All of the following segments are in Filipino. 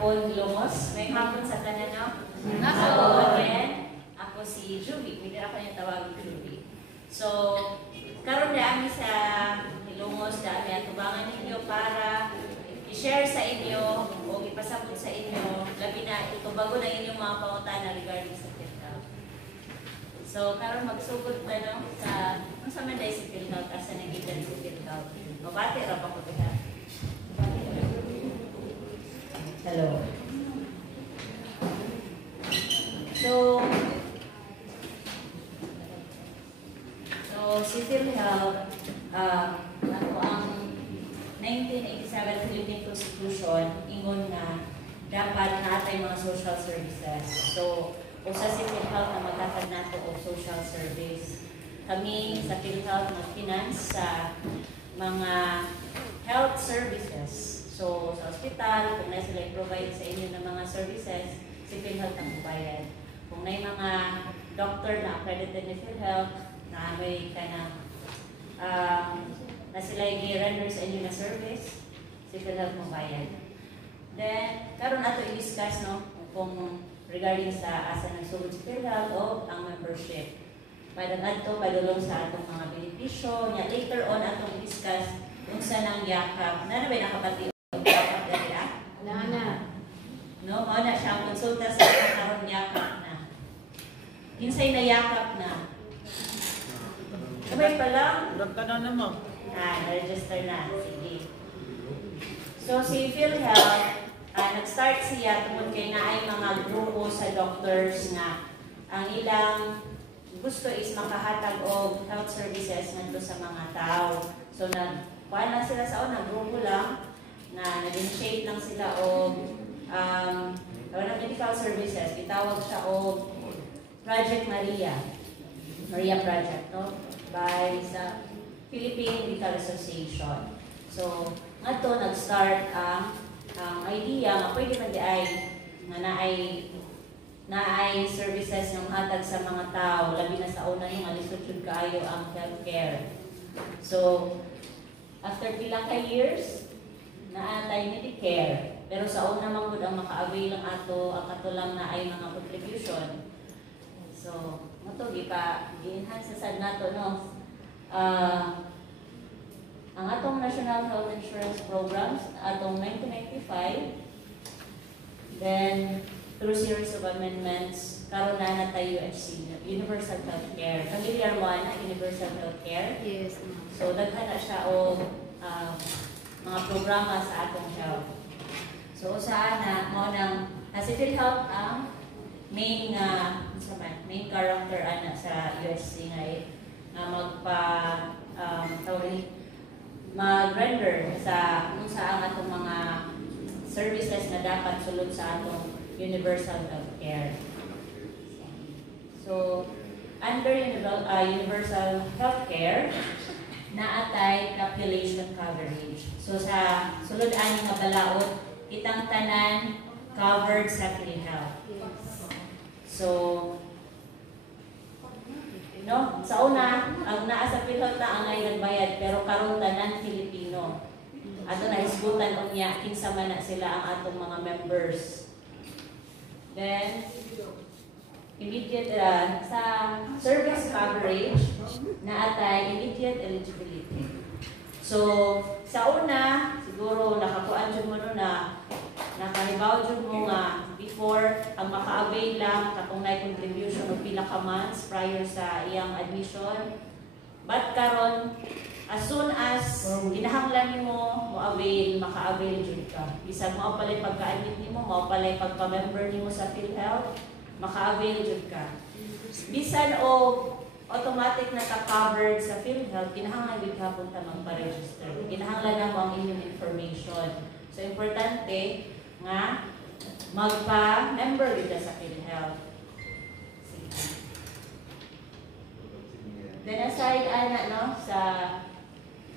hapon, Lumos. May hapon sa tanan, no? Ako again, ako si Juby. Hindi ako yung tawag Juby. So, karon na kami sa Lumos, dami at tubangan ninyo para i-share sa inyo o ipasabot sa inyo, labi na ito bago na inyong mga pangutana regarding sa PhilHealth. So, karon magsugod na, no? Kung sa manday si PhilHealth, asa nagitan si PhilHealth. Mabati, rapa ko ba? Hello. So si PhilHealth, ano ang 1987 Philippine Constitution, ingon nga dapat natay mga social services. So, usa si PhilHealth na maghatag nato og social service. Kami sa PhilHealth mag-finance sa mga health services. So, sa hospital, kung na sila i-provide sa inyo ng mga services, si PhilHealth ang bubayad. Kung na mga doctor na accredited ni PhilHealth, na may na sila i-render sa inyo na service, si PhilHealth bubayad. Then, karon ato i-discuss, no, kung regarding sa asa nagsugod si PhilHealth o ang membership. Padang ato, padulong sa atong mga benepisyo. Later on, atong i-discuss kung saan ang yakap. Na ba nakapati? No, na siya ang konsulta sa karon yakap na. Kinsay na yakap na. Sabay pa lang. Log ka na naman. Na-register na. Sige. So, si PhilHealth, nag-start siya tungkol kay na ay mga grupo sa doctors na ang ilang gusto is makahatag og health services nandito sa mga tao. So, nagkuhan lang sila sa una, grupo lang, na nag-initiate lang sila og medical services. Itawag siya o Project Maria Project, no? By sa Philippine Medical Association. So, nga to nag-start ang idea nga pwede man di ay naay services ng hatag sa mga tao, labi na sa una yung alisod kaayo ang healthcare. So, after pila ka years, naatay Medicare. Pero sa una man gud ang maka-avail lang ato, ang ato lang na ay mga contribution. So, mato gi-enhance sa nato, no. Ang atong National Health Insurance Programs atong 1995, then through series of amendments, karon na natay UHC, Universal Healthcare. Familiar mo na Universal Healthcare? Yes. So, daghan na siya o mga programa sa atong health. So, saan na mo nang si PhilHealth ang main character ana sa UHC nga mag-render sa kung saan atong mga services na dapat sulod sa atong universal healthcare. So, under universal healthcare, naatay population coverage. So, sa sulod ani nga balaod, itang tanan covered sa PhilHealth. So, no, sa una, ang naa sa PhilHealth na ang ay nagbayad, pero karon tanan Filipino. Ato na isgutan unya kinsa man na sila ang atong mga members. Then, immediate sa service coverage, naatay immediate eligibility. So, sa una, siguro nakakuan jud mo na nakaribaw jud mo nga before ang maka-avail lang katong na contribution of pila ka months prior sa iyang admission. But karon, as soon as kinahanglan nimo mo-avail, maka-avail jud ka. Bisag mao palay pagka-admit nimo, mao palay pagka-member nimo sa PhilHealth, maka-avail jud ka. Bisan o automatic na ka-covered sa PhilHealth, kinahanglan gid ka punta magpa-register. Kinahanglan na mo ang inyong information. So importante nga magpa-member gid sa PhilHealth. Then aside no sa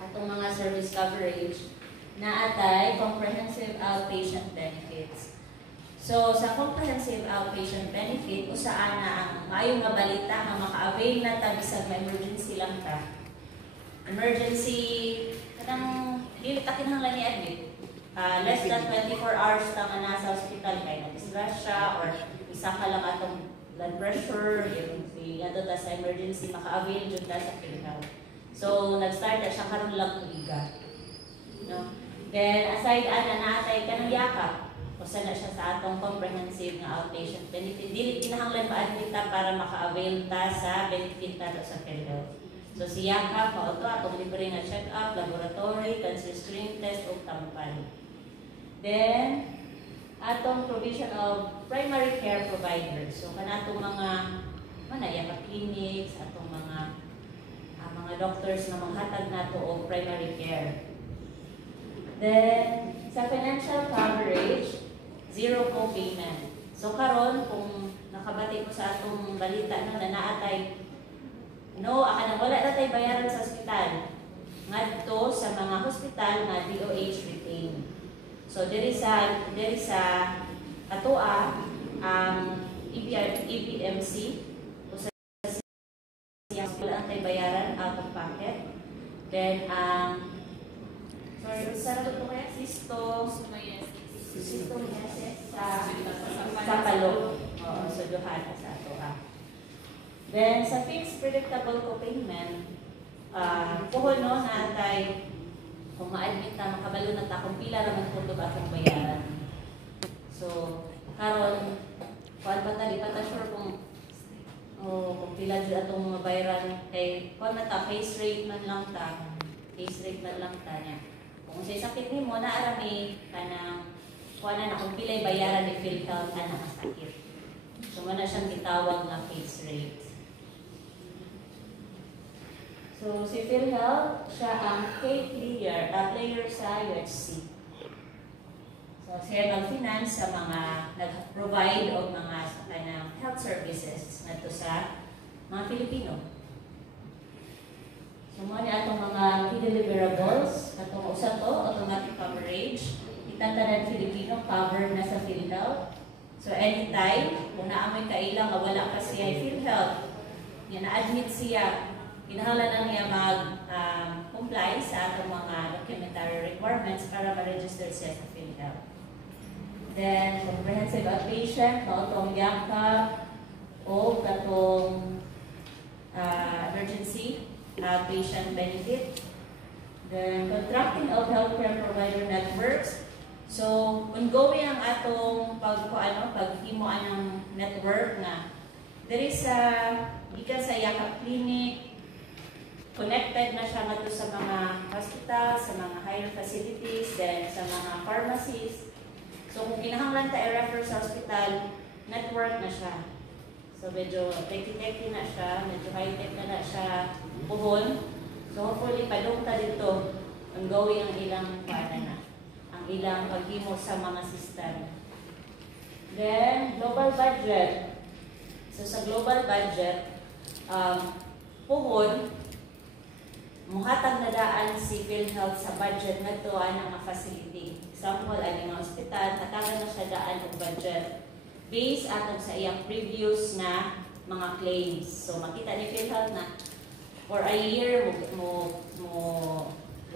atong mga service coverage, naatay comprehensive outpatient benefits. So, sa comprehensive outpatient benefit, usaan na ang mayong nga balita nga maka-avail na ta bisag emergency lang ta. Emergency, kanang dili ta kinahanglan ni admit. less than 24 hours ta nga nasa hospital kay na-disgrasya or isa ka lang atong blood pressure, yung ato ta sa emergency, maka-avail dyan ta sa PhilHealth. So, nag-start na siya karon lang liga. No? Then, aside naatay ka ng yakap, usa na siya sa atong comprehensive nga outpatient benefit. Dili kinahanglan pa-admit ta para maka-avail ta sa benefit ta sa PhilHealth. So, si yakap, mauto atong libre nga check-up, laboratory, cancer screening test, o tampan. Then, atong provision of primary care providers. So, kanatong mga yakap clinics, atong mga doctors na manghatag nato og primary care. Then, sa financial coverage, zero co-payment. So, karon kung nakabati ko sa atong balita na naatay, nang wala na tayo bayaran sa ospital. Ngadto sa mga hospital na DOH retain. So, diri sa atua ang EPMC o sa siya wala na tayo bayaran out of pocket. Then, sarado ko kaya Sisto sa Palo. Oo, so duha na sa atua. Then, sa fixed predictable co-payment, puhon no, natay, kung ma-admit na, makabalo na ta, kung pila naman po ito akong bayaran. So, karon kuan pa ta, di pa ta sure kung pila dyan itong mabayaran, kay kuan na ta, case rate man lang ta niya. Kung sa sakit ni mo, naarami ka na, kuan na kung pila'y bayaran ni PhilHealth na nakasakit. So, na siyang gitawag na case rate. So, si PhilHealth, siya ang player sa UHC. So, siya mag-finance sa mga nag-provide o mga health services na ito sa mga Filipino. So, mga atong mga key deliverables, atong usa to, automatic coverage, itantanan Filipino, covered na sa PhilHealth. So, anytime, kung naamoy kailang, wala pa siya PhilHealth, na-admit siya, kinahanglan na niya mag-comply sa atong mga documentary requirements para ma-register siya sa PhilHealth. Then, comprehensive outpatient, itong yakap o katong emergency outpatient benefit. Then, contracting of healthcare provider networks. So, ongoing ang atong paghimoan ng network na there is gikan sa yakap clinic, connected na siya nga sa mga hospital, sa mga higher facilities, then sa mga pharmacies. So, kung kinahanglan ta i-refer sa hospital, network na siya. So, medyo techy-techy na siya, medyo high-tech na siya puhon. So, hopefully, padung ta dito, ongoing ang ilang ang ilang paghimo sa mga system. Then, global budget. So, sa global budget, puhon, muhatag na daan si PhilHealth sa budget na ito ang facility. Example, ang mga hospital, hatagan na siya daan ng budget based atong sa iyang previous na mga claims. So, makita ni PhilHealth na for a year, mo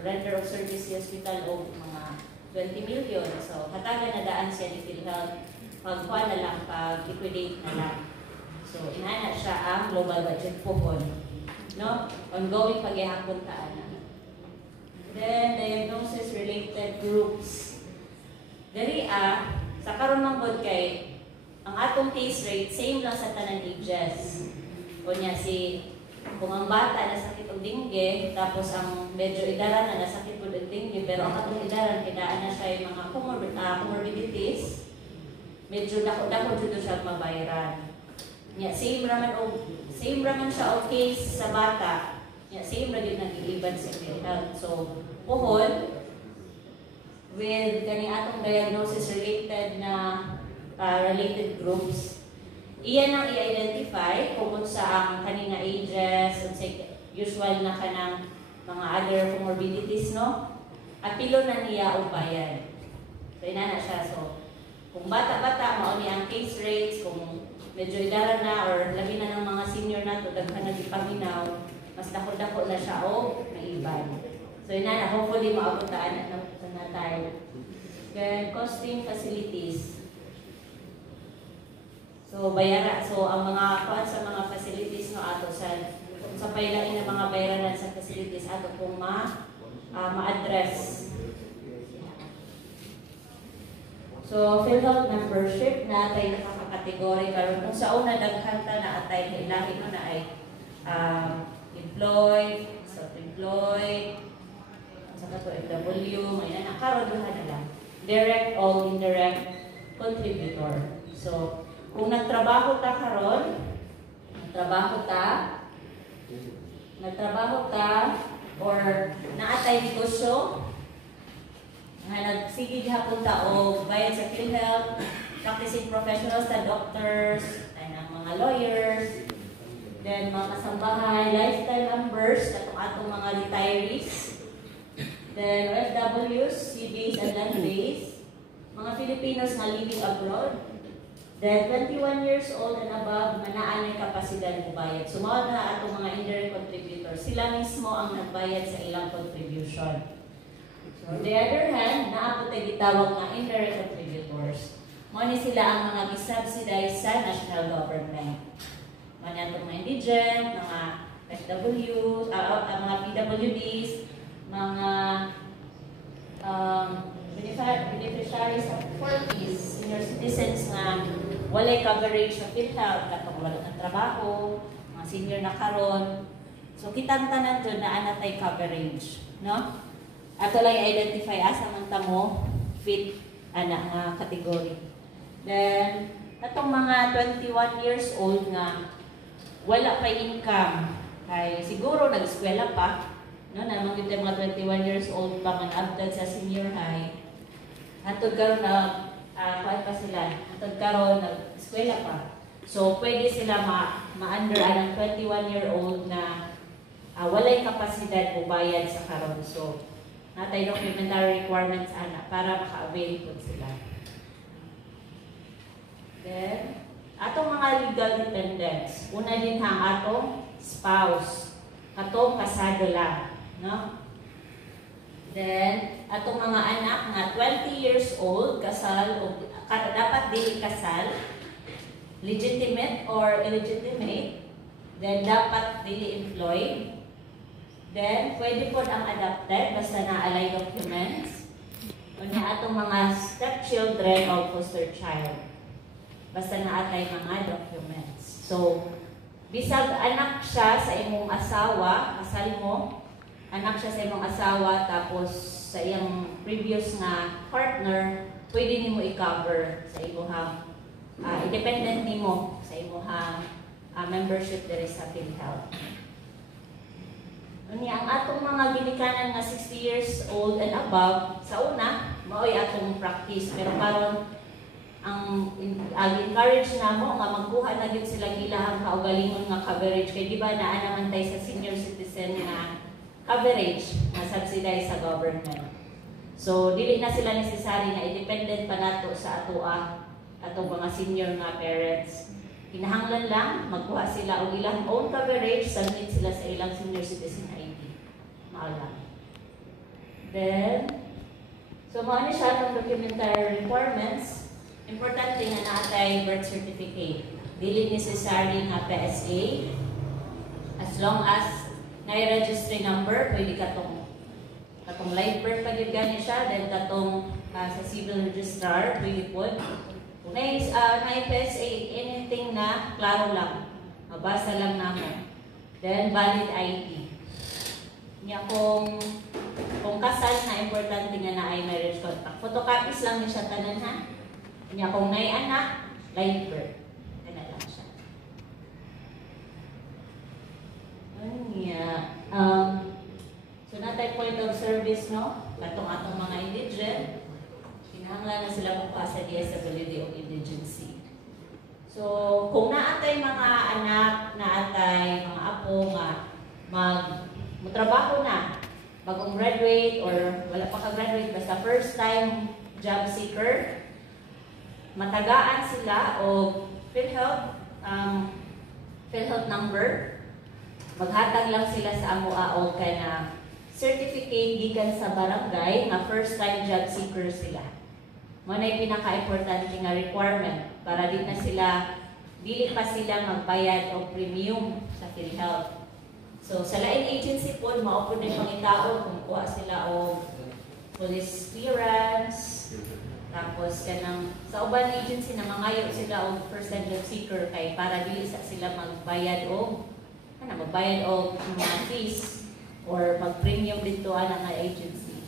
render of service si hospital o mga 20 million. So, hatagan na daan siya ni PhilHealth pagkuha na lang, pag-liquidate na lang. So, inana siya ang global budget puhon. No? Ongoing paghihapon taan na. Then, diagnosis-related groups. Dari sa karon ng bod kay, ang atong case rate, same lang sa tanan ages. Kunya kung ang bata nasakit og dengue, tapos ang medyo idaran na nasakit og dengue, pero ang atong idaran, kidaan na siya yung mga comorbidities, medyo dako-dako dito siya mabayaran. Same raman siya o case sa bata. Same ra din nag-iiban sa PhilHealth. So, puhon, with kani atong diagnosis related na related groups, iyan ang i-identify kung sa ang kanina ages, usual na kanang mga other comorbidities, no? Apilo na niya o bayan. So, inana siya. So, kung bata-bata, mauni ang case rates, kung medyo idara na or labi na ng mga senior na to, daghan na di paminaw, mas dako-dako na siya o naiban. So inana, hopefully maabutaan na tayo. Then costing facilities. So bayara, so ang mga sa mga facilities no ato sa pailain ng mga bayaran sa facilities ato kung ma-address. So PhilHealth membership na tayo nakaka-category karon kung sa una daghan ta na atay kailangan mo na ay employed, self-employed, saka to FW, may na karon na lang. Direct o indirect contributor. So, kung nagtrabaho ta karon, nagtrabaho ta or naatay negosyo, nga nagsige gihapon ta o bayad sa PhilHealth, practicing professionals ta doctors, mga lawyers, then mga kasambahay, lifetime members, atong mga retirees, then OFWs, sea-based and land-based, mga Filipinos na living abroad, then 21 years old and above, manaan ang kapasidad mo bayad. Sumawad na atong mga indirect contributors. Sila mismo ang nagbayad sa ilang contribution. So, on the other hand, naabot ay gitawag na indirect contributors. Muna sila ang mga gisubsidize sa national government. Mga atong mga indigent, mga FWs, mga PWDs, mga beneficiaries of 40s, senior citizens na walay coverage sa PhilHealth, katong wala ng trabaho, mga senior na karon. So kitang tanan doon na anatay coverage, no? Ato lang i-identify asa man ta mo fit ana nga category. Then katong mga 21 years old nga wala pa income, kay siguro nag-eskwela pa, no, namang yung mga 21 years old pa man abdad sa senior high. Hantod karon na kuan pa sila. Hantod karon nag-eskwela pa. So pwede sila ma-under ang 21-year-old na walay kapasidad mo bayad sa karon. So natay documentary requirements ana para maka-avail po sila. Then atong mga legal dependents, una din ang atong spouse, atong kasado lang, no? Then atong mga anak nga 20 years old, kasal o dapat dili kasal, legitimate or illegitimate, then dapat dili employed. Then pwede po ang adopted basta naalay documents. Unya atong mga stepchildren o foster child, basta naatay mga documents. So, bisag anak siya sa imong asawa, kasal mo, anak siya sa imong asawa, tapos sa iyang previous nga partner, pwede nimo i-cover sa imong independent nimo sa imong membership diri sa PhilHealth. Unya ang atong mga ginikanan nga 60 years old and above, sa una, mao'y atong practice, pero karon ang encourage na mo nga magkuha na gyud sila ilahang kaugalingon nga coverage kay di ba naa naman tay sa senior citizen nga coverage na subsidized sa government. So dili na sila necessary na independent pa nato sa atong mga senior nga parents. Kinahanglan lang magkuha sila og ilang own coverage, submit sila sa ilang senior citizen ID. Mao lang. Then so mao ni siya atong documentary requirements. Importante nga naatay birth certificate. Dili necessary nga PSA. As long as na-registry number, pwede katong live birth pa gyud gani siya, then katong sa civil registrar, pwede po. Kung na-PSA, anything na klaro lang. Mabasa lang namin. Then valid ID. Nya kung kasal na importante nga na ay marriage contract. Photocopies lang ni siya tanan ha. Kanya kung may anak, live birth. Kaya lang siya. So natay point of service, no? Atong mga indigent. Kinahanglan na sila magpa sa DSWD o indigency. So kung naatay mga anak, naatay mga apo nga magtrabaho na, bagong graduate or wala pa ka-graduate, basta first time job seeker, matagaan sila o PhilHealth number, maghatag lang sila sa amua o kana certificate gikan sa barangay nga first time job seeker sila. Mo na pinaka-importante nga requirement para di na sila dili pa sila magbayad og premium sa PhilHealth. So sa lain agency po mao pud na pangitaon kung kuha sila og police clearance. Tapos kanang sa uban agency na mangayo sila og first time job seeker kay para dili sa sila magbayad og magbayad og mga fees or mag-premium dito ana nga agency.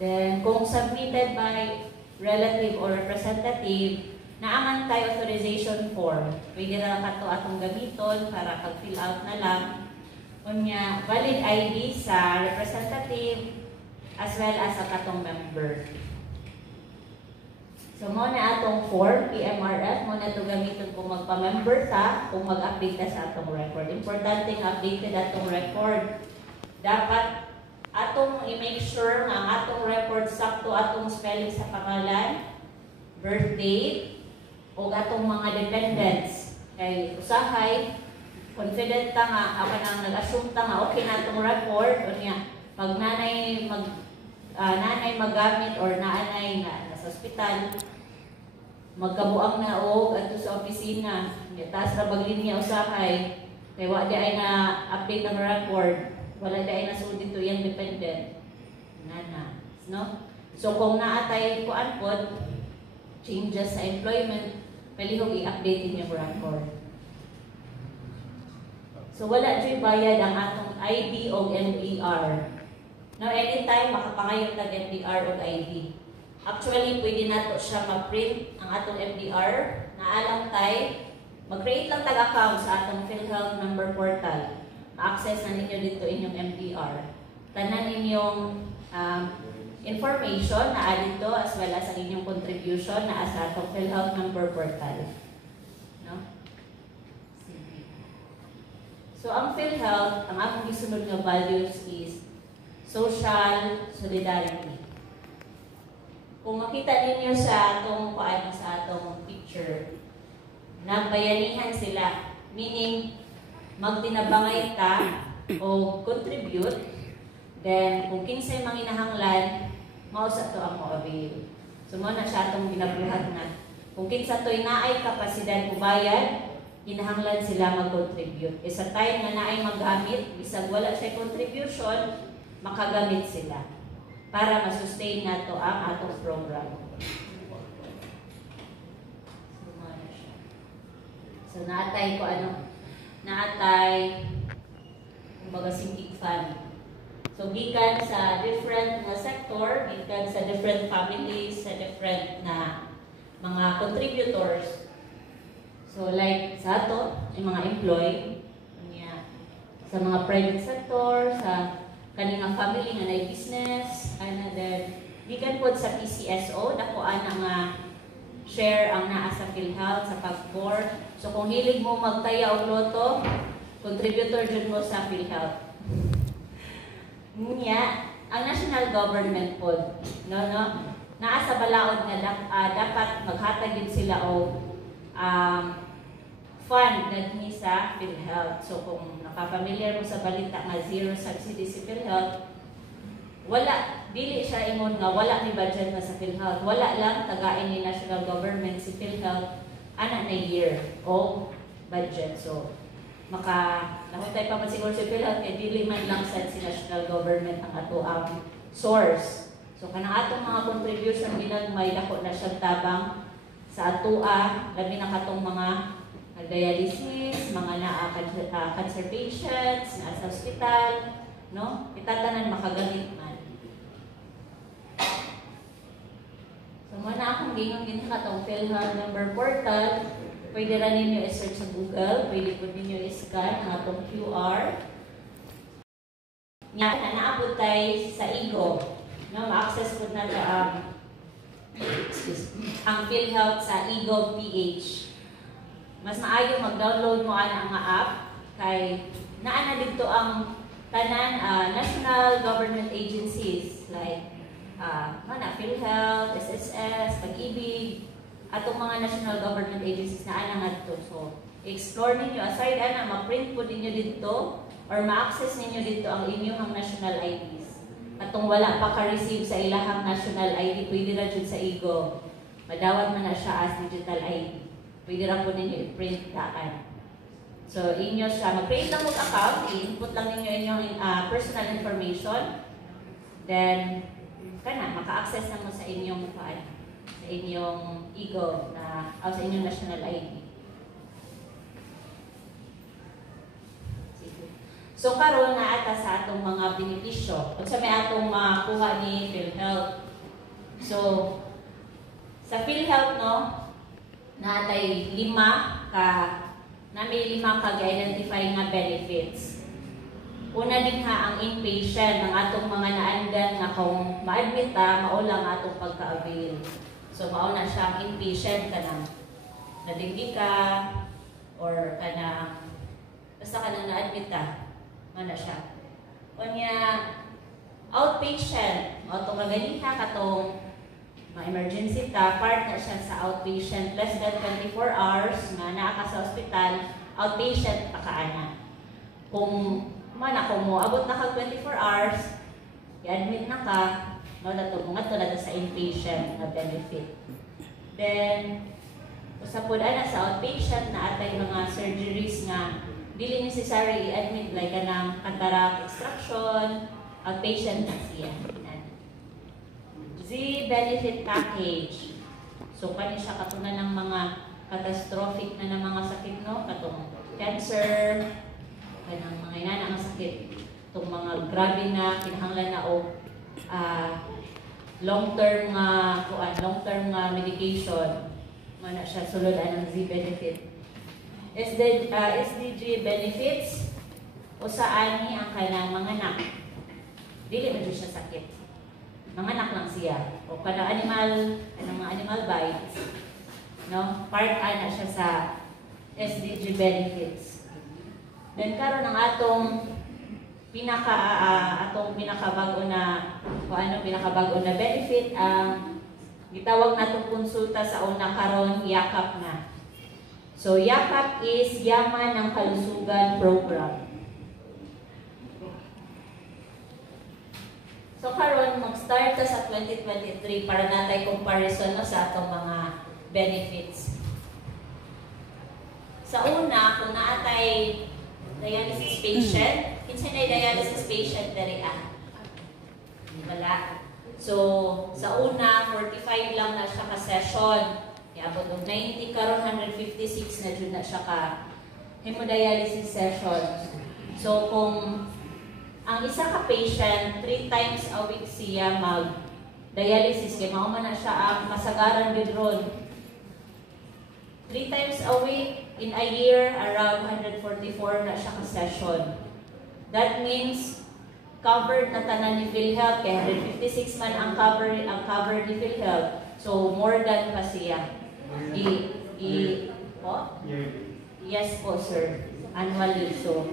Then kung submitted by relative or representative, naaman tayo authorization form. Pwede na lang atong gamiton para pag-fill out na lang. Kunya valid ID sa representative as well as sa katong member. So, mo na atong form, PMRF, mo na ito gamitin kung magpa-member ta, kung mag-update na sa atong record. Importante nga updated atong record. Dapat atong i-make sure nga ang atong record sakto atong spelling sa pangalan, birth date, o atong mga dependents. Kay usahay, confident ta nga, ako nang nag-assume ta nga, okay na atong record, o niya, pag nanay magamit or nanay nga sa ospital, magkabuang na og adto sa opisina. Taas ra baglinya usahay. Kay wa di ay na update ng record. Wala di ay nasud dito yung dependent. Nana. No? So kung naatay kuan pod changes sa employment, palihog i-update yung record. So wala dyan bayad ang atong ID o MDR. Now anytime makapangayon tag MDR o ID. Actually, pwede nato siya mag-print ang atong MDR. Naalang tayo, mag-create lang tag-account sa atong PhilHealth number portal. Ma-access na ninyo dito inyong MDR. Tanan ninyong information na dito as well as ang inyong contribution na sa atong PhilHealth number portal. No? So, ang PhilHealth, ang akong gisunod nga values is social solidarity. Kung makita ninyo sa atong picture, nagbayanihan sila, meaning magtinabangay ta o contribute, then kung kinsay manginahanglan, mausa to ang mo-avail. So mo na siya atong ginabuhat na. Kung kinsa to'y naay kapasidad ubayad, hinahanglan sila mag-contribute. E sa time na naay maggamit, bisag wala siya contribution, makagamit sila para ma-sustain nato ang atong program. So naatay ko naatay kumbaga sinking fund. So gikan sa different sector, gikan sa different families, sa different na mga contributors. So like sa ato, yung mga employee, sa mga private sector, sa kaninga family nga na business, and then gikan po sa PCSO, dako nga share ang naa sa PhilHealth sa pag-board. So kung hilig mo magtaya og loto, contributor dyan mo sa PhilHealth. Ang national government po, naa sa balaod nga dapat maghatag din sila o fund na din sa PhilHealth. So kung nakafamiliar mo sa balita nga zero subsidy si PhilHealth, dili siya ingon nga wala ni budget na sa PhilHealth. Wala lang tagain ni national government si PhilHealth ana na year o budget. So nakahutay pa man siguro si PhilHealth kay dili man lang sad si national government ang ato ang source. So kanang atong mga contribution ginagmay dako na siya tabang sa atoa, labi na katong mga dialysis, mga cancer patients, na sa hospital, no? Itatanan makagamit man. So muna akong gingon din katong PhilHealth number portal. Pwede rin ninyo i-search sa Google, pwede po ninyo i-scan ang atong QR. Naabot tayo sa IGO. No, ma-access po na ang PhilHealth sa IGO PH. Mas maayo mag-download mo ang app kay naa na dito ang tanan national government agencies like PhilHealth, SSS, Pag-ibig, atong mga national government agencies na ana nga dito. So, explore ninyo. Aside ma-print po ninyo dito or ma-access ninyo dito ang inyong national IDs. Katong wala pa ka-receive sa ilahang national ID, pwede na dyan sa Igo. Madawat man na siya as digital ID. Pwede na po ninyo i-print daan. So, inyo siya. Mag-create lang mag-account, i-input lang ninyo inyong personal information. Then, maka-access na mo sa inyong sa inyong Igo sa inyong national ID. So karon na ata sa atong mga benepisyo. Kung sa may atong makuha ni PhilHealth. So sa PhilHealth natay lima ka identify nga benefits. Una din ang inpatient ng atong mga naandan nga kung ma-admit maulang atong pagka-avail. So mauna siya ang inpatient kanang nadigdi ka or kanang basta kanang na-admit mana siya. Kunya outpatient, atong kaganiha katong ma-emergency part na siya sa outpatient less than 24 hours nga naa ka sa ospital, outpatient pakaana. Kung mo abot na kag 24 hours, i-admit na ka, mga to sa inpatient na benefit. Then usap po na sa outpatient na atay mga surgeries nga dili necessary i-admit like kanang cataract extraction, outpatient na siya. Z benefit package. So kani siya katuna ng mga catastrophic na ng mga sakit katong cancer, kanang mga inana nga sakit, itong mga grabe na kinahanglan na long-term medication. Mana siya sulod ang Z benefit. SDG benefits usaan ni ang kanang mga anak. Dili man siya sakit. Mga anak lang siya. O kanang mga animal bites. Part ana siya sa SDG benefits. Then karon ang atong pinakabago na benefit ang gitawag natong konsulta sa una karon yakap na. So, YAKAP is Yaman ng Kalusugan Program. So, karon mag-start sa 2023 para natay comparison sa atong mga benefits. Sa una, kung naatay dialysis patient, kinsa na dialysis patient diri wala. So, sa una, 45 lang na siya ka-session. Abot og 90 karon 156 na jud na siya ka hemodialysis session. So kung ang isa ka patient 3 times a week siya mag dialysis kay mao man na siya ang kasagaran gid ron. 3 times a week in a year around 144 na siya ka session. That means covered na tanan ni PhilHealth kay 156 man ang cover ni PhilHealth. So more than pa siya. Yes po sir, annually. So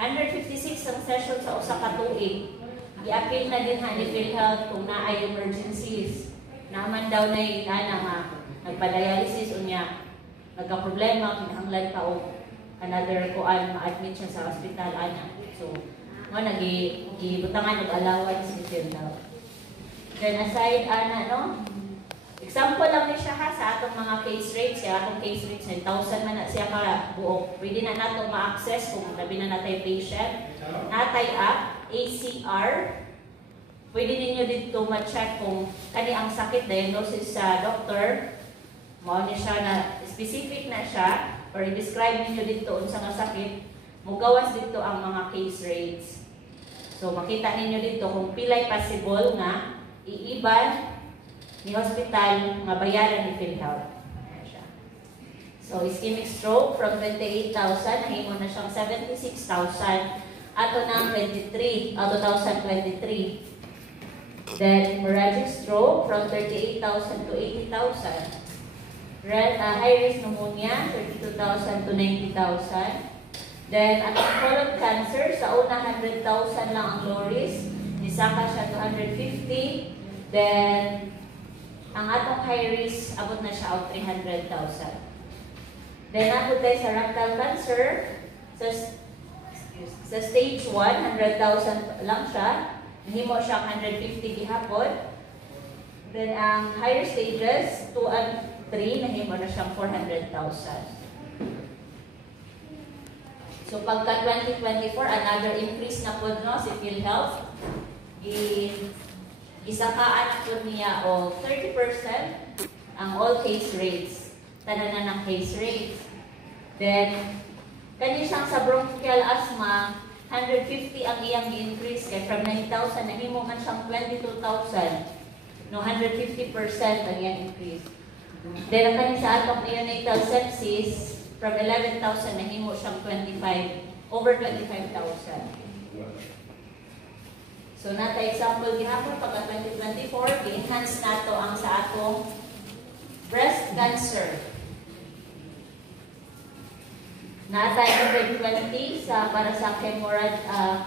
156 ang session sa usa ka tuig. I-appeal na din ni PhilHealth kung naay emergencies. Naman daw na nga nagpa-dialysis unya nagka-problema kinahanglan pa og another ma-admit siya sa hospital So gibutangan og allowance ni PhilHealth. Then aside example lang ni siya sa atong mga case rates. Atong case rates 9,000 man na siya ka buok. Pwede na natong ma-access kung labi na natay patient. Natay app, ACR. Pwede ninyo dito ma-check kung kani ang sakit diagnosis sa doctor. Mao ni siya na specific na siya or i-describe ninyo dito unsa nga sakit. Mugawas dito ang mga case rates. So makita ninyo dito kung pilay possible nga iiban ni hospital nga bayaran ni PhilHealth. So ischemic stroke from 28,000 nahimo na siyang 76,000 ato ng 2023. Then hemorrhagic stroke from 38,000 to 80,000. High risk pneumonia 32,000 to 90,000. Then atong colon cancer sa una 100,000 lang ang low risk, nisaka siya to 150. Then ang atong high risk, abot na siya og 300,000. Then, abot tayo sa rectal cancer. So, Sa stage 1, 100,000 lang siya. Nahimo siya 150 gihapon. Then ang higher stages, 2 and 3, nahimo na siyang 400,000. So pagka 2024, another increase na po no, si PhilHealth. Isakaan na po niya o 30% ang all case rates. Tananan ng case rates. Then, kanya siyang sa bronchial asthma, 150 ang iyang increase kaya from 9,000, nahimo man siyang 22,000. No, 150% ang iyang increase. Then, ang kanya sa atong neonatal sepsis, from 11,000, nahimo siyang over 25,000. So, nata example gihapon pagka 2024, i-enhance nato ang sa atong breast cancer. Nata 120 para sa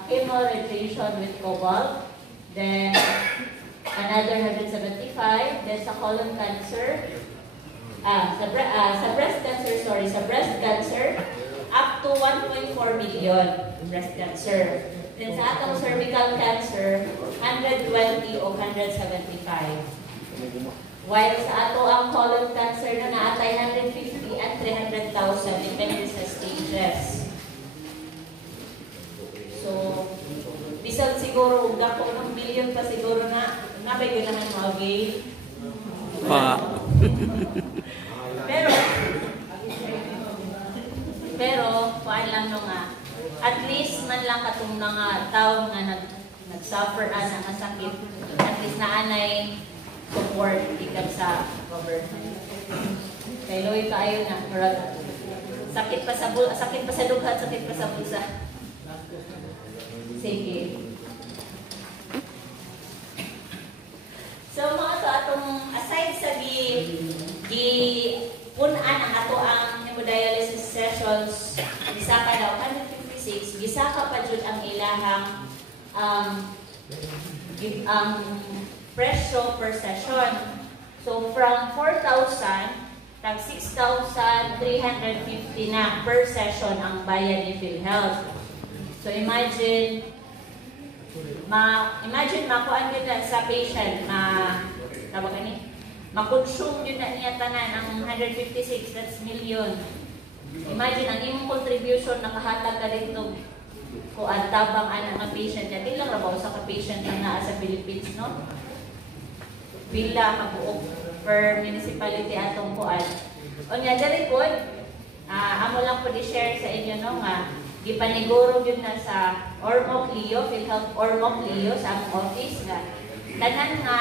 chemoradiation with cobalt. Then, another 175. Then, sa colon cancer, sa breast cancer, up to 1.4 million breast cancer. Then sa atong cervical cancer, 120 o 175. While sa ato ang colon cancer na naatay 150 at 300,000 depende sa stages. So, bisag siguro ug dako ng million pa siguro na nabay ganahan mo again. Pero kuan lang no nga. At least man lang katong mga tawo nga nag-suffer ana nga sakit. At least naanay support ikan sa government. Kay loy kaayo na murag sakit pa sa dughat, sakit pa sa bulsa. Sige. So mga to atong aside sa punan ang ato ang hemodialysis sessions gisaka daw 156 gisaka pa jud ang ilahang presyo per session. So from 4,000 tag 6,350 na per session ang bayad ni PhilHealth. So imagine makuan yun na sa patient tawag ni makonsume yun na niya tanan ang 156, that's million. Imagine ang imong contribution nakahatag ka dito kung ang tabang anak ng patient yan. Ilang rabaw sa ka-patient na naa sa Philippines, no? Bila kabuok per municipality atong kuan. O niya, dali po, amo lang po di-share sa inyo, no, nga, gipaniguro yun na sa Ormoc Leo, PhilHealth Ormoc Leo, sa among office, nga, tanan nga,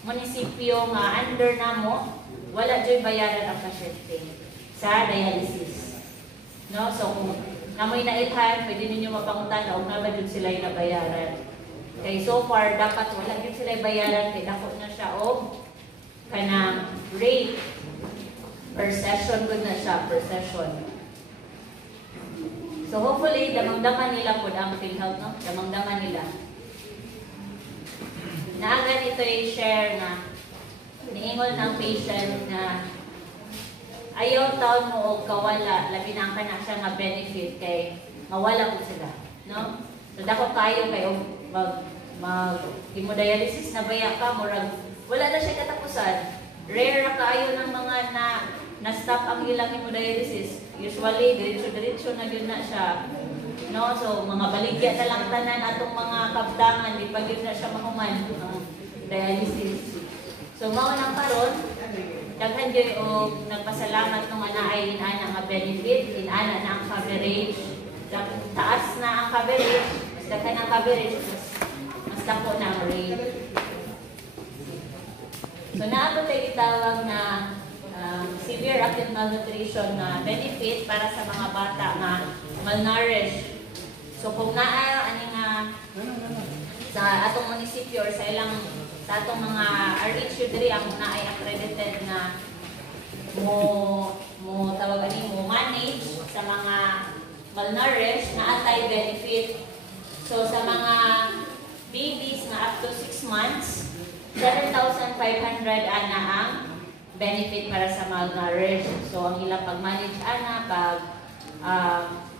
munisipyo nga under namo wala joy bayaran ang pasyente sa dialysis. No, so kung namoy nailhan, pwede ninyo mapangutan og na ba jud sila nabayaran. Kay so far dapat wala jud sila bayaran kay dako na siya og kanang rate per session gud na siya per session. So hopefully damang-daman nila pud ang PhilHealth, no? Damang-daman nila. Naagan ito i-share na niingon ng patient na ayaw taon mo o kawala, labi na ang kana siya nga benefit kay mawala po sila. No? So dako kayo kayo mag-hemodialysis na baya ka, murag, wala na siya katapusan. Rare na kayo ng mga na-stop ang ilang hemodialysis. Usually, diretso na yun na siya. No, so mga baligya na lang tanan atong mga kabtangan, di pa gyud na siya mahuman ang dialysis. So mao nang karon, daghan gyud og nagpasalamat nung anaay inana nga benefit, inana na ang coverage, taas na ang coverage, mas daghan ang coverage, mas dako na ang rate. So naato tay gitawag na severe acute malnutrition na benefit para sa mga bata nga malnourished. So kung naa ani nga sa atong munisipyo or sa atong mga RH diri ang naay accredited na mo tawag ani mo manage sa mga malnourished na atay benefit. So sa mga babies na up to 6 months, 7,500 ana ang benefit para sa malnourished. So ang ilang pag-manage ana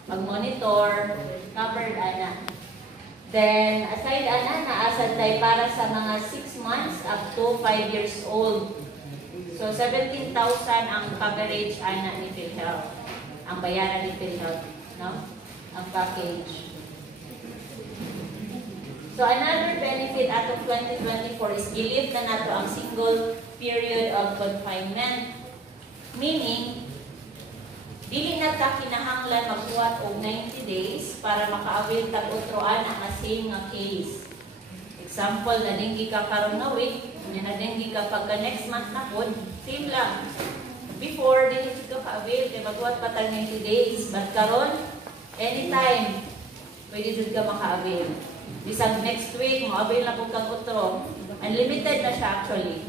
pag-monitor, covered ana. Then, aside ana, naasad tayo para sa mga 6 months up to 5 years old. So, 17,000 ang coverage ana ni PhilHealth. Ang bayaran ni PhilHealth, no? Ang package. So, another benefit atong 2024 is gilift na nato ang single period of confinement. Meaning, dili na ta kinahanglan magbuhat og 90 days para makaawil tag utroan ang same nga case. Example, na dengue ka karon nga week, na dengue ka pagka next month na pod, same lang. Before, dili ka kaawil, kay magbuhat pa tag 90 days. But karon, anytime, pwede jud ka makaawil. Bisag next week, maawil na kung kang utro. Unlimited na siya actually.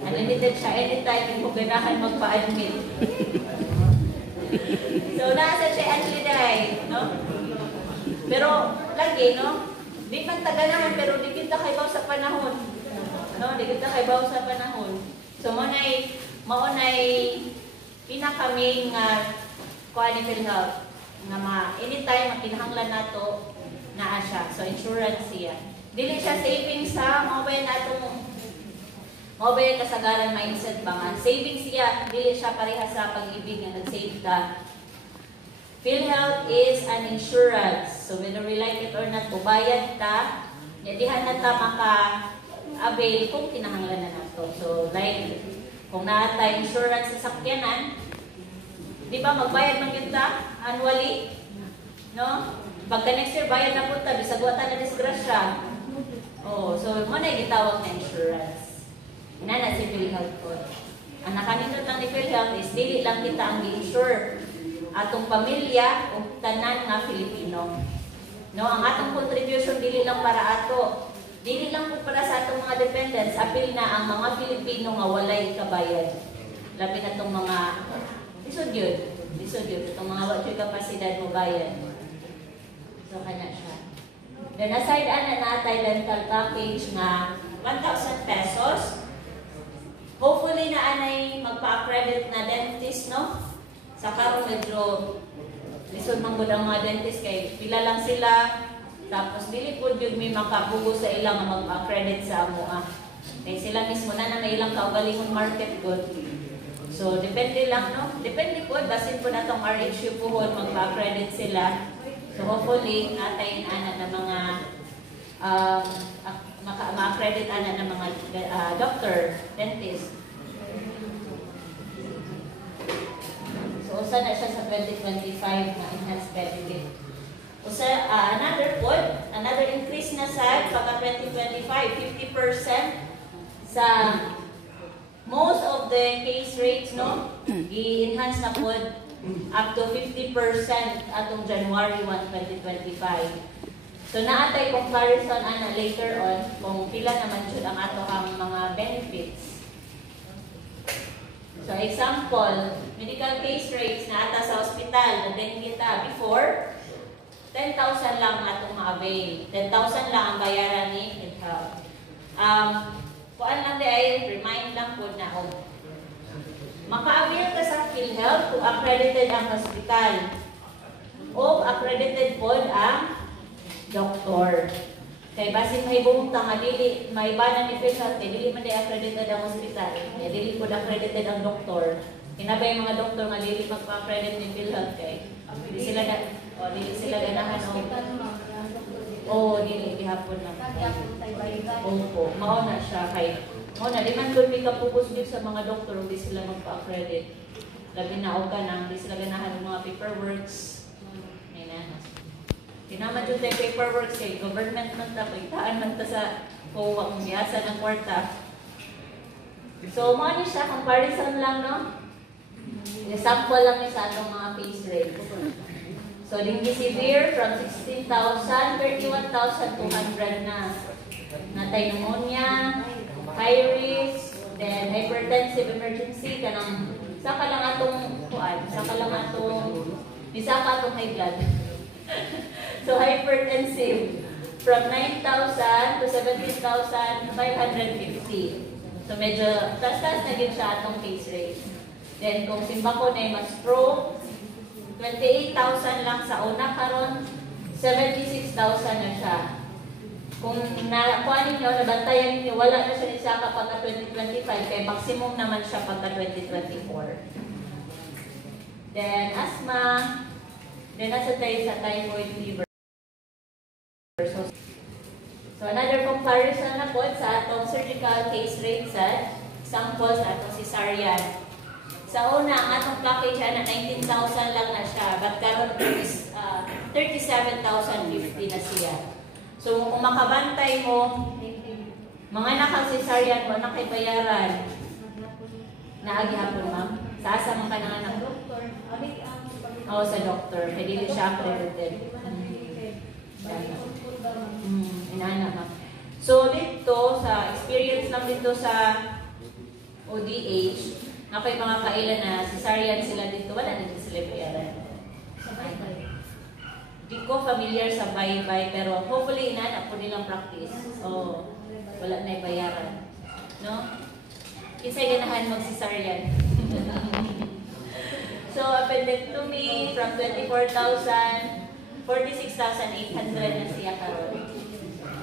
Unlimited siya anytime kung ganahan magpa-admit. So, nasa siya unlimited, no? Pero, lagi, no? Di man taganahan, pero di kita kaybaw sa panahon. No? Di kita kaybaw sa panahon. So, maunay pinaka-main nga quality health na anytime makinahanglan nato naa siya. So, insurance siya. Dili siya savings sa mobile natong mobile kasagaran mindset ba nga. Savings siya, dili siya pareha sa pag-ibig nga nag-save ka. PhilHealth is an insurance. So, whether we like it or not, bubayad ta, yadihan na ta maka-avail kung kinahanglan na nato. So, like, kung naata insurance sa sakyanan, di ba magbayad man kita annually? No? Pagka next year, bayad na punta, bisag wata na disgrasya. Oh, so, mo na gitawag na insurance. Inana si PhilHealth po. Ang nakanindot lang ni PhilHealth is dili lang kita ang i-insure atong pamilya o tanan nga Filipino. No, ang atong contribution dili lang para ato. Dili lang po para sa atong mga dependents, apil na ang mga Filipino nga walay kabayad. Labi na itong mga lisod yun. Itong mga wala kapasidad mo bayad. So, kanya siya. Then, aside natay dental package nga 1,000 pesos. Hopefully na anay magpa-accredit na dentist, no? Sa karon medyo lisod man gud ang mga dentist kay pila lang sila. Tapos dili po jud may makabugo sa ilang nga mag-accredit sa amoa. Kay sila mismo na may ilang kaugalingon market good. So, depende lang, no? Depende po, basin po na itong RHU po magpa-accredit sila. So, hopefully, natayin ana ng mga ma-accredit ana ng mga doctor, dentist. So, usa na siya sa 2025 na enhanced benefit. Usa, another increase na sa pagka 2025, 50% sa most of the case rates, no? I-enhance na po up to 50% atong January 1, 2025. So, naatay comparison ana later on kung pila naman yun ang ato ang mga benefits. So, example, medical case rates na ata sa hospital, na dengue ta before, 10,000 lang atong ma-avail. 10,000 lang ang bayaran ni PhilHealth. Kuan lang ay remind lang po na maka-avail ka sa PhilHealth kung accredited ang hospital o accredited po ang doktor. Kay basin may bumutang dili may bana ni PhilHealth kay dili man day accredited ang hospital. Kay dili pud accredited ang doktor. Kinabay mga doktor nga dili magpa-accredit ni PhilHealth kay dili sila ganahan dili gihapon na. Opo, mao na siya kay mao na liman kun mi ka focus gyud sa mga doktor ug di sila magpa-accredit. Labi na og kanang di sila ganahan ng mga paperworks. Tinaman yung paperwork kay government man ta, pagtaan man ta sa kung miyasa ng kwarta. So, mo ni siya, comparison lang, no? Example lang ni sa atong mga case rate. So, dengue severe from 16,000, 31,200 na. Natay pneumonia, high risk, then hypertensive emergency, kanang saka lang atong high blood. So, hypertensive from 9,000 to 17,550. So, medyo tas na din siya atong case rate. Then, kung simbako na mas stroke, 28,000 lang sa una, karon 76,000 na siya. Kung nakuha ninyo, nabantayan ninyo, wala na siya isa kapag 2025, kaya maximum naman siya pagka 2024. Then, asthma, then nasa tayo sa typhoid fever. So, another comparison na po sa atong surgical case rate sa example sa atong cesarean. Sa una, ang atong package na 19,000 lang na siya, but karon is 37,050 na siya. So, kung makabantay mo, mga nakag-cesarean mo, nakaibayaran. Naagi hapon, ma'am? Sa asa man ka nanganak? Oo, sa doctor. Kaya dili siya accredited. Inana, ma'am. So, dito, sa experience lang dito sa ODH, na kay mga kailan na cesarean sila dito, wala dito sila bayaran. Di ko familiar sa bye-bye, pero hopefully inaanak po nilang practice. So, wala na bayaran. No? Kisay ganahan mag-cesarean. So, appendectomy from 24,000, 46,800 na siya karon.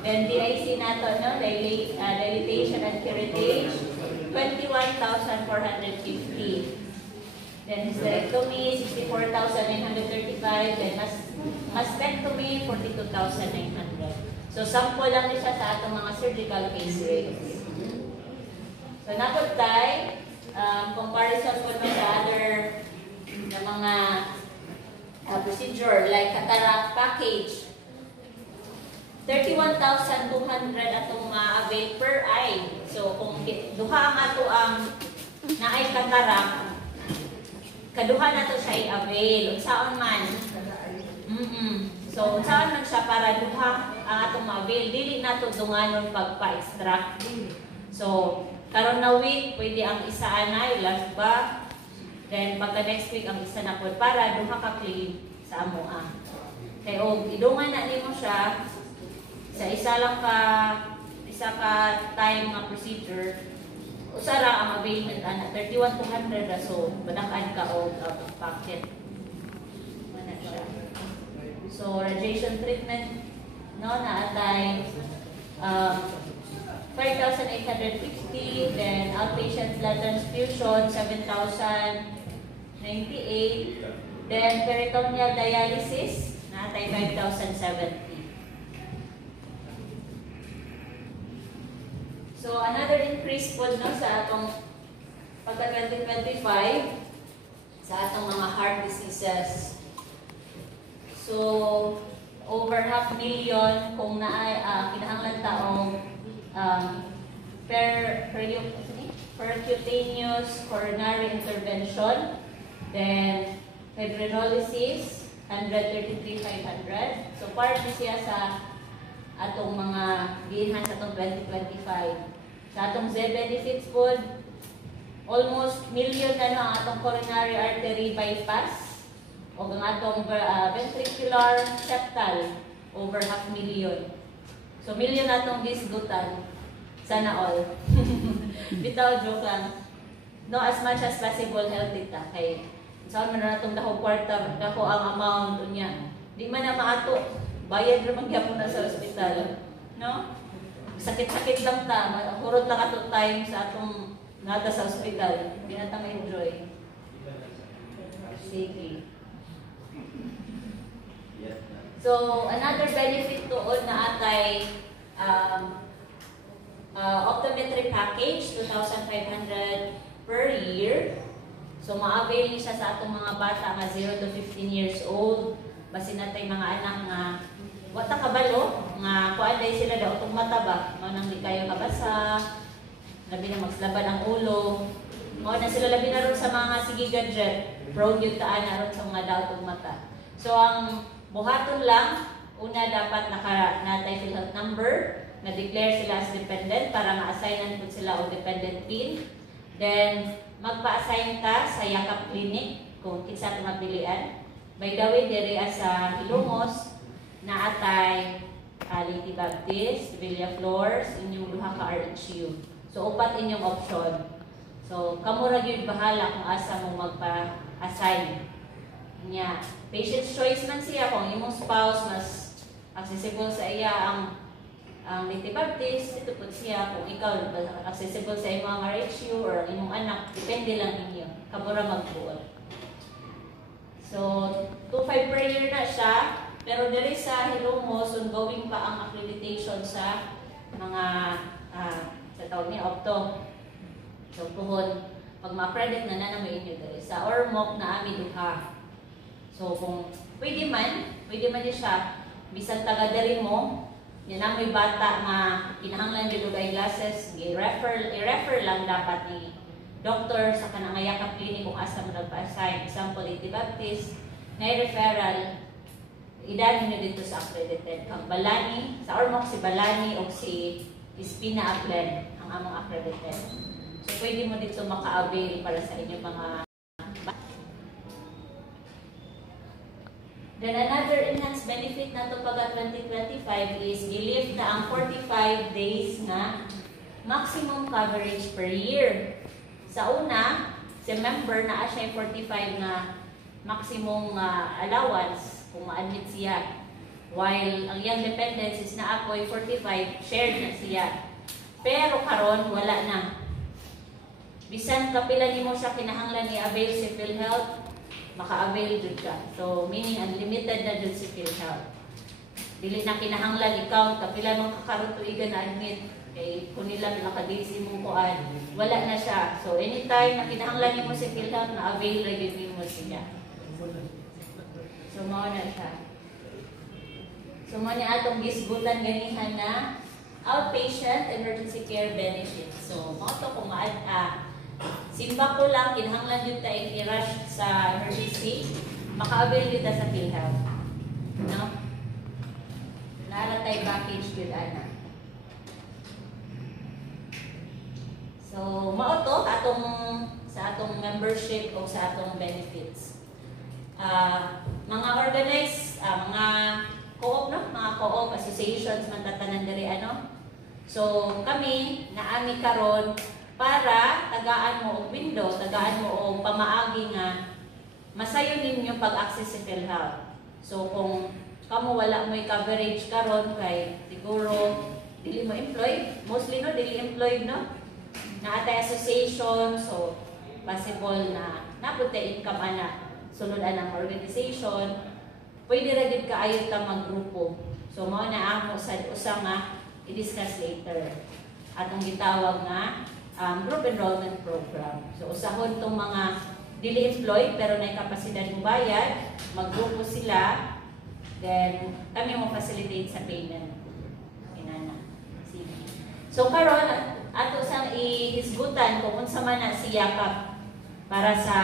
Then, DIC nato, no? Dilatation and curettage, 21,450. Then, hysterectomy, 64,935. Then, mastectomy, 42,900. So, sample lang din siya sa atong mga surgical case rates. So, napod tayo, comparison po sa other na mga procedure like cataract package. 31,200 atong ma-avail per eye. So, kung duha ang ato ang naay cataract, kaduha na to siya i-avail. Unsaon man. So, unsaon man siya para duha ang atong ma-avail. Dili na to dunganon pagpa-extract. So, karon na week, pwede ang isa anay, last ba? Then, pagka next week, ang isa na po para duha ka claim sa amoa. Kaya, idungan na nimo siya sa isa ka time nga procedure, usara ang availment ana 31,200 so banakan ka og out of pocket. Mana siya. So radiation treatment no naatay 5,850, then outpatient blood transfusion 7,098, then peritoneal dialysis naatay 5,070. So, another increase po no, sa atong pagka 2025 sa atong mga heart diseases. So, over 500,000 kung kinahanglan taong percutaneous coronary intervention, then fibrinolysis, 133,500. So, part siya sa atong mga giinhan sa atong 2025. Sa atong Z benefits po, almost million na no, ang atong coronary artery bypass o ang atong ventricular septal over 500,000. So million na atong disgutan. Sana all. Bitaw, joke lang. No, as much as possible, healthy ta. Kay saan man na itong dako kwarta, dako ang amount niya. Di man na maato. Bayad naman gyapon na sa ospital. No? Sakit-sakit lang ta. Hurot lang ato time sa atong nata sa ospital. Hindi na ta ma-enjoy. Sige. So, another benefit doon na atay optometry package, 2,500 per year. So, ma-avail niya siya sa atong mga bata nga 0 to 15 years old. Basin natay mga anak nga wata kabalo nga kuanday sila daw utong mata ba mao nang di kayo kabasa, labi na magslaban ang ulo, mao na sila labi na ron sa mga sige gadget, prone yun taan na ron sa mga daw utong mata. So ang buhaton lang, una dapat natay PhilHealth number, na-declare sila as dependent para ma-assignan po sila o dependent PIN. Then magpa-assign ka sa Yakap Clinic kung kinsa ito mapilian. By the way, diri sa Hilongos na atay Lady Baptist, Villa Flores, inyong duha ka RHU. So, upat inyong option. So, kamo ra gyud bahala kung asa mo magpa-assign. Nya, patient's choice man siya kung imong spouse mas accessible sa iya ang native Baptist, ito po siya kung ikaw accessible sa imong RHU or ang imong anak, depende lang ninyo. Kabura magbuot. So, 2.5 per year na siya, pero diri sa Hilongos, ongoing pa ang accreditation sa mga sa tawag niya, Opto. So, puhon, pag ma-accredit na naman inyo diri. Sa ORMOC na ami duha. So, kung pwede man din siya, bisan taga diri mo, yan na may bata nga kinahanglan dito kay glasses, i-refer lang dapat ni doktor sa kanang yakap clinic kung asa mo nagpa-assign. Example, Native Baptist, na referral, idalhin nyo dito sa accredited. Ang Balani, sa ORMOC si Balani o si Espina Aplen ang among accredited. So, pwede mo dito maka-avail para sa inyo mga. Then another enhanced benefit na ito pagka 2025 is i-lift na ang 45 days na maximum coverage per year. Sa una, si member na siya 45 na maximum allowance kung ma-admit siya. While ang young dependents is na ako'y 45, shared na siya. Pero karon wala na. Bisan kapila nimo siya kinahanglan i-avail si PhilHealth, maka-avail jud ka. So, meaning unlimited na jud si PhilHealth. Dili na kinahanglan ikaw, kapila mong kakarutuigan na admit, kay kung nila nakadisi mong kuan, wala na siya. So, anytime na kinahanglan mo si PhilHealth, na-avail lagi mo siya. So, mao na siya. So, mao niya atong gisgutan ganihan na outpatient emergency care benefits. So, mao to kung simba ko lang, kinahanglan yun tayo i-rush sa emergency, maka-avail kita sa PhilHealth. No? Naala tayo package with Ana. So, mao to sa atong membership o sa atong benefits. Mga organized, mga co-op, no? Mga co-op associations man tatanan diri ano. So, kami naami karon para tagaan mo og window, tagaan mo og pamaagi nga masayon ninyo pag-access sa PhilHealth. So kung kamo wala mo'y coverage karon kay siguro dili mo employed, mostly no dili employed no. Naatay association, so possible na napunta income ana sulod anang organization. Pwede ra gid kaayo ta maggrupo. So mao na amo sa usa nga i-discuss later. Atong gitawag nga group enrollment program. So, usahon itong mga dili employed pero may kapasidad mo bayad, maggrupo sila, then kami mo facilitate sa payment. Inana. Sige. So, karon ato sang ihisgutan kung unsa man na si yakap para sa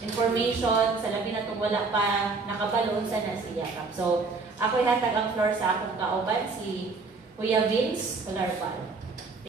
information, sa labi na itong wala pa nakabalo unsa na si yakap. So, ako'y hatag ang floor sa akong kauban, si Kuya Vince Colarpal.